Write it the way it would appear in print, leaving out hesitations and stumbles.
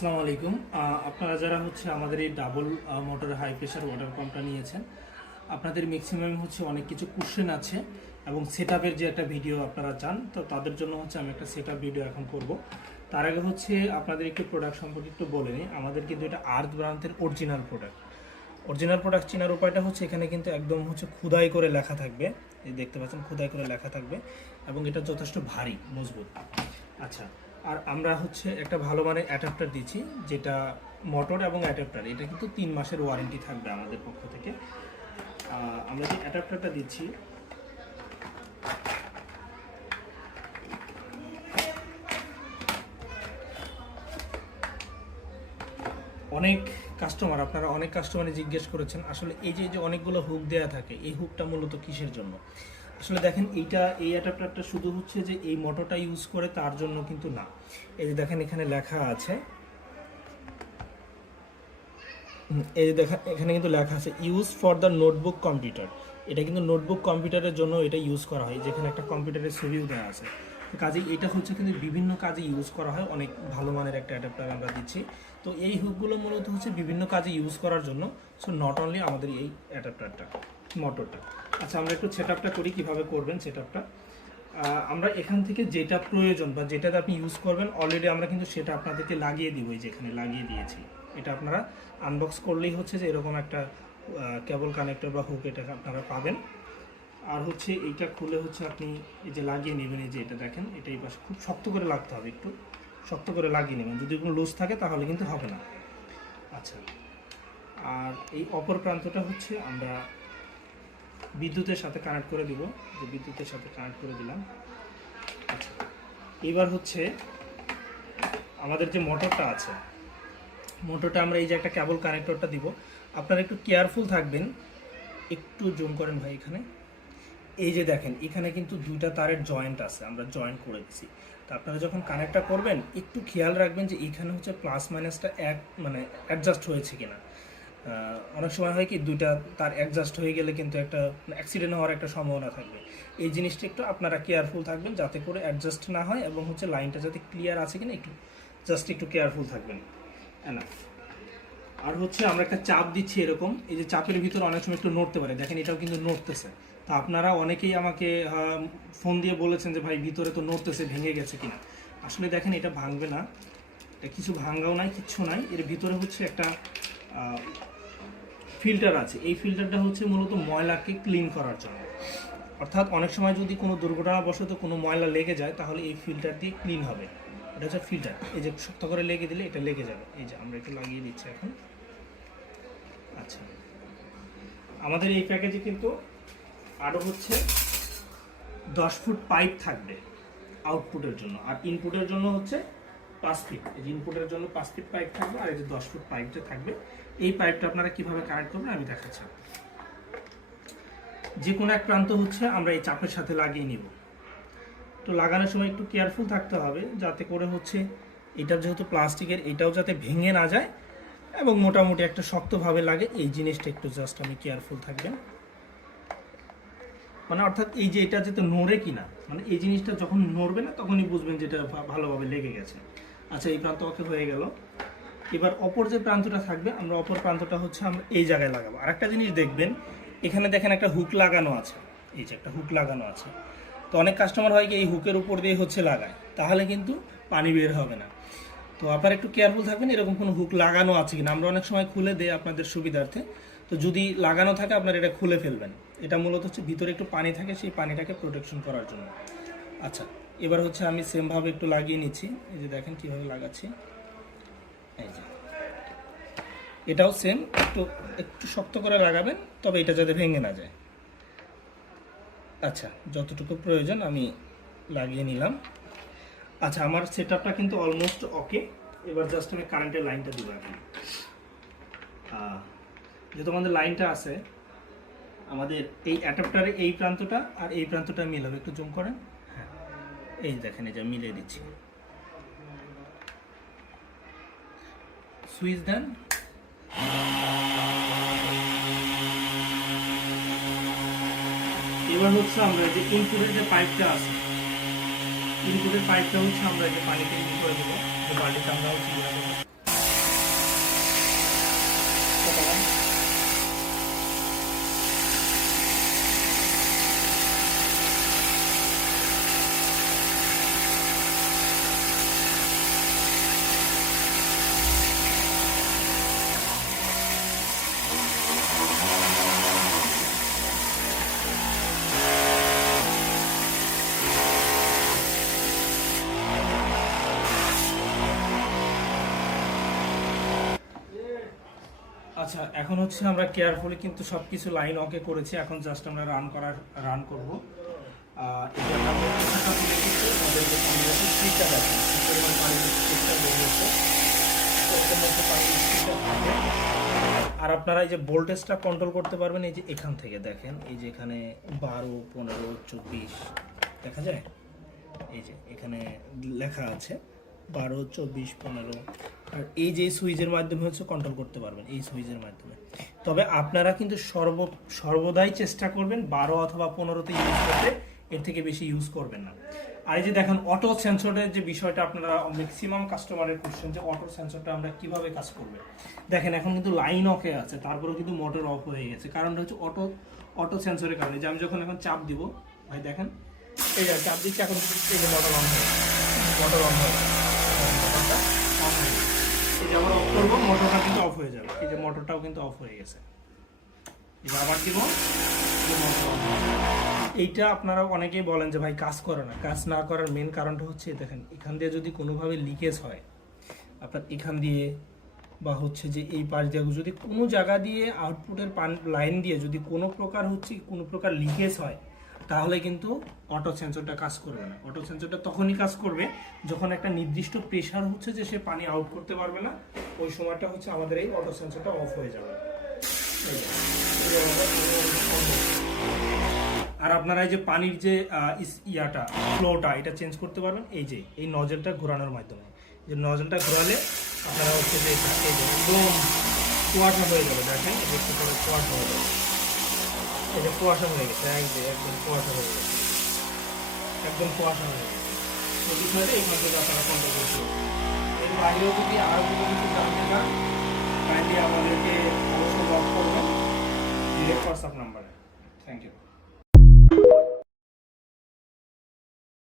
আসসালামু আলাইকুম। আপনারা যারা আমাদের এই double motor high pressure water পাম্পটা নিয়েছেন, আপনাদের ম্যাক্সিমাম অনেক কিছু কোশ্চেন আছে এবং সেটআপের যে একটা ভিডিও আপনারা চান, তো তাদের জন্য আমি একটা সেটআপ ভিডিও এখন করব। তার আগে আপনাদের একটু প্রোডাক্ট সম্পর্কে একটু বলে নিই। আমাদের কিন্তু এটা আর্থ ব্র্যান্ডের অরিজিনাল প্রোডাক্ট চেনার উপায়টা এখানে কিন্তু একদম খোদাই করে লেখা থাকবে। এই দেখতে পাচ্ছেন খোদাই করে লেখা থাকবে এবং এটা যথেষ্ট ভারী মজবুত। আচ্ছা, আর আমরা একটা ভালো মানের অ্যাডাপ্টার দিচ্ছি, যেটা মোটর এবং অ্যাডাপ্টার এটা কিন্তু 3 মাসের ওয়ারেন্টি থাকবে আমাদের পক্ষ থেকে। আমরা যে অ্যাডাপ্টারটা দিচ্ছি আপনারা অনেক কাস্টমারে জিজ্ঞেস করেছেন আসলে এই যে অনেকগুলো হুক দেওয়া থাকে, এই হুকটা মূলত কিসের জন্য। আসলে দেখেন এই অ্যাডাপ্টারটা শুধু যে এই মোটরটা ইউজ করে তার জন্য কিন্তু না। এই যে দেখেন এখানে লেখা আছে, এই যে দেখেন এখানে কিন্তু লেখা আছে use for the notebook computer. এটা কিন্তু নোটবুক কম্পিউটারের জন্য এটা ইউজ করা হয়, যেখানে একটা কম্পিউটারের ছবিও দেওয়া আছে। কাজেই এটা কিন্তু বিভিন্ন কাজে ইউজ করা হয়। অনেক ভালো মানের একটা অ্যাডাপ্টার আমরা দিচ্ছি। তো এই হুকগুলো মূলত বিভিন্ন কাজে ইউজ করার জন্য। সো নট অনলি আমাদের এই অ্যাডাপ্টারটা, মোটরটা। আচ্ছা, আমরা একটু সেটআপটা করি, কিভাবে করবেন সেটআপটা। আমরা এখান থেকে যেটা প্রয়োজন বা যেটাতে আপনি ইউজ করবেন অলরেডি আমরা কিন্তু সেটা আপনাদেরকে লাগিয়ে দিব। এই যেখানে লাগিয়ে দিয়েছি, এটা আপনারা আনবক্স করলেই যে এরকম একটা কেবল কানেক্টর বা হুক এটা আপনারা পাবেন। আর এইটা খুলে আপনি এই যে লাগিয়ে নেবেন। এই যে এটা দেখেন, এটা এই পাশে খুব শক্ত করে লাগতে হবে, একটু শক্ত করে লাগিয়ে নেবেন। যদি কোনো লুজ থাকে তাহলে কিন্তু হবে না। আচ্ছা, আর এই অপর প্রান্তটা আমরা বিদ্যুতের সাথে কানেক্ট করে দিব। যে বিদ্যুতের সাথে কানেক্ট করে দিলাম। আচ্ছা, এবার আমাদের যে মোটরটা আছে, মোটরটা আমরা এই যে একটা কেবল কানেক্টরটা দিব। আপনারা একটু কেয়ারফুল থাকবেন। একটু জুম করেন ভাই। এখানে এই যে দেখেন, এখানে কিন্তু দুইটা তারের জয়েন্ট আছে, আমরা জয়েন্ট করে দিচ্ছি। তো আপনারা যখন কানেক্টটা করবেন একটু খেয়াল রাখবেন যে এখানে প্লাস মাইনাসটা অ্যাডজাস্ট হয়েছে কিনা। অনেক সময় হয় কি দুইটা তার অ্যাডজাস্ট হয়ে গেলে কিন্তু একটা অ্যাক্সিডেন্ট হওয়ার একটা সম্ভাবনা থাকবে। এই জিনিসটা একটু আপনারা কেয়ারফুল থাকবেন যাতে করে অ্যাডজাস্ট না হয়, এবং লাইনটা যাতে ক্লিয়ার আছে কিনা একটু কেয়ারফুল থাকবেন। এনাফ। আর আমরা একটা চাপ দিচ্ছি এরকম। এই যে চাপের ভিতর অনেক সময় একটু নড়তে পারে, দেখেন এটাও কিন্তু নড়তেছে। তা আপনারা অনেকেই আমাকে ফোন দিয়ে বলেছেন যে ভাই ভিতরে তো নড়তেছে, ভেঙে গেছে কিনা। আসলে দেখেন এটা ভাঙবে না, এটা কিছু ভাঙাও নাই, কিচ্ছু নাই। এর ভিতরে একটা ফিল্টার আছে। এই ফিল্টারটা মূলত ময়লাকে ক্লিন করার জন্য। অর্থাৎ অনেক সময় যদি কোনো দুর্ঘটনাবশত কোনো ময়লা লেগে যায় তাহলে এই ফিল্টার দিয়ে ক্লিন হবে। এটা ফিল্টার। এই যে শক্ত করে লেগে দিলে এটা লেগে যাবে। এই যে আমরা একটু লাগিয়ে দিচ্ছি এখন। আচ্ছা, আমাদের এই প্যাকেজে কিন্তু আরও 10 ফুট পাইপ থাকবে আউটপুটের জন্য, আর ইনপুটের জন্য 5 ফিট। এই যে ইনপুটের জন্য 5 ফিট পাইপ থাকবে, আর এই যে 10 ফুট পাইপ যে থাকবে, এই পাইপটা আপনারা কিভাবে কানেক্ট করবেন আমি দেখাচ্ছি। যে কোনো এক প্রান্ত আমরা এই চাপের সাথে লাগিয়ে নিব। তো লাগানোর সময় একটু কেয়ারফুল থাকতে হবে যাতে করে এটা যেহেতু প্লাস্টিকের, এটাও যাতে ভেঙে না যায় এবং মোটামুটি একটা শক্তভাবে লাগে। এই জিনিসটা একটু জাস্ট আমি কেয়ারফুল থাকবেন। মানে অর্থাৎ এই যে এটা যাতে নড়ে কিনা, মানে এই জিনিসটা যখন নড়বে না তখনই বুঝবেন যে এটা ভালোভাবে লেগে গেছে। আচ্ছা, এই প্রান্ত ওকে হয়ে গেল। এবার অপর যে প্রান্তটা থাকবে, আমরা অপর প্রান্তটা আমরা এই জায়গায় লাগাবো। আর একটা জিনিস দেখবেন, এখানে দেখেন একটা হুক লাগানো আছে। এই যে একটা হুক লাগানো আছে। তো অনেক কাস্টমার হয় কি এই হুকের উপর দিয়ে লাগায়, তাহলে কিন্তু পানি বের হবে না। তো আপনারা একটু কেয়ারফুল থাকবেন এরকম কোনো হুক লাগানো আছে কিনা। আমরা অনেক সময় খুলে দেই আপনাদের সুবিধার্থে। তো যদি লাগানো থাকে আপনারা এটা খুলে ফেলবেন। এটা মূলত ভিতরে একটু পানি থাকে, সেই পানিটাকে প্রোটেকশন করার জন্য। আচ্ছা, এবার আমি সেমভাবে একটু লাগিয়ে নিচ্ছি। এই যে দেখেন কীভাবে লাগাচ্ছি। এই যে এটাও সেম, একটু একটু শক্ত করে লাগাবেন, তবে এটা যাতে ভেঙে না যায়। আচ্ছা, যতটুকু প্রয়োজন আমি লাগিয়ে নিলাম। আচ্ছা, আমার সেটআপটা কিন্তু অলমোস্ট ওকে। এবার জাস্ট আমি কারেন্টের লাইনটা দিব এখন। যেহেতু আমাদের লাইনটা আছে, আমাদের এই অ্যাডাপ্টারে এই প্রান্তটা আর এই প্রান্তটা মিল হবে। একটু জুম করেন। হ্যাঁ, এই দেখেন, এই যে মিলিয়ে দিচ্ছি। সুইচ দেন। এবার আমরা যে ইনপুটের যে পাইপটা আছে, ইনপুটের পাইপটা আমরা যে পানিতে ইন করে দেবো, যে বাল্টিতে আমরা আচ্ছা, এখন হচ্ছে আমরা কেয়ারফুলি কিন্তু সবকিছু লাইন ওকে করেছি, এখন জাস্ট আমরা রান করব। এটা আমরা ঢাকা তুলে দিচ্ছি, আমাদের যে পানির স্পিডটা দেখেন কি পরিমাণ পানির স্পিডটা বেড়ে গেছে, ওর মধ্যে পানির স্পিডটা থাকে। আর আপনারা এই যে ভোল্টেজটা কন্ট্রোল করতে পারবেন এই যে এখান থেকে দেখেন, এই যে এখানে 12, 15, 24 দেখা যায়, এই যে এখানে লেখা আছে 12, 24, 15। আর এই যে সুইচের মাধ্যমে হচ্ছে কন্ট্রোল করতে পারবেন, এই সুইচের মাধ্যমে। তবে আপনারা কিন্তু সর্বদাই চেষ্টা করবেন 12 অথবা 15-তে ইউজ করতে, এর থেকে বেশি ইউজ করবেন না। আর এই যে দেখেন অটো সেন্সরের যে বিষয়টা, আপনারা ম্যাক্সিমাম কাস্টমারের কোশ্চেন যে অটো সেন্সরটা আমরা কিভাবে কাজ করবে। দেখেন এখন কিন্তু লাইন ওকে আছে, তারপরেও কিন্তু মোটর অফ হয়ে গেছে, কারণটা হচ্ছে অটো সেন্সরের কারণে। যে আমি যখন এখন চাপ দিব, ভাই দেখেন এই যে চাপ দিচ্ছি, এখন এই যে মোটর অন হয়ে গেছে, মোটর অন হয়ে গেছে, মোটরটা অফ হয়ে গেছে। এই যে আবার অফ করবো, মোটরটা কিন্তু অফ হয়ে যাবে, এই যে মোটরটাও কিন্তু অফ হয়ে গেছে। এবার আবার দিব, এইটা আপনারা অনেকেই বলেন যে ভাই কাজ করে না। কাজ না করার মেন কারণটা হচ্ছে দেখেন, এখান দিয়ে যদি কোনোভাবে লিকেজ হয়, আপনার এখান দিয়ে বা হচ্ছে যে এই পাশ দিয়ে যদি কোনো জায়গা দিয়ে আউটপুটের লাইন দিয়ে যদি কোনো প্রকার লিকেজ হয়, তাহলে কিন্তু অটো সেন্সরটা কাজ করবে না। অটো সেন্সরটা তখনই কাজ করবে যখন একটা নির্দিষ্ট প্রেশার হচ্ছে যে সে পানি আউট করতে পারবে না, ওই সময়টা হচ্ছে আমাদের এই অটো সেন্সরটা অফ হয়ে যাবে। আর আপনারা এই যে পানির যে ফ্লোটা এটা চেঞ্জ করতে পারবেন এই যে এই নজলটা ঘোরানোর মাধ্যমে। যে নজলটা ঘোরালে আপনারা হচ্ছে যে এই যে একদম কুয়াশা হয়ে যাবে, দেখেন দেখতে পাবেন কুয়াশা হয়ে যাবে, এই যে কুয়াশা হয়ে গেছে, একদম কুয়াশা হয়ে গেছে, একদম কুয়াশা হয়ে গেছে। এই বিষয়টা এই মাধ্যমে আপনারা কন্ট্রোল করতে হবে। এর বাইরেও যদি আরও কিছু জানতে চান, কাইন্ডলি আমাদেরকে অবশ্যই লক করবেন ডিরেক্ট হোয়াটসঅ্যাপ নাম্বারে। Thank you.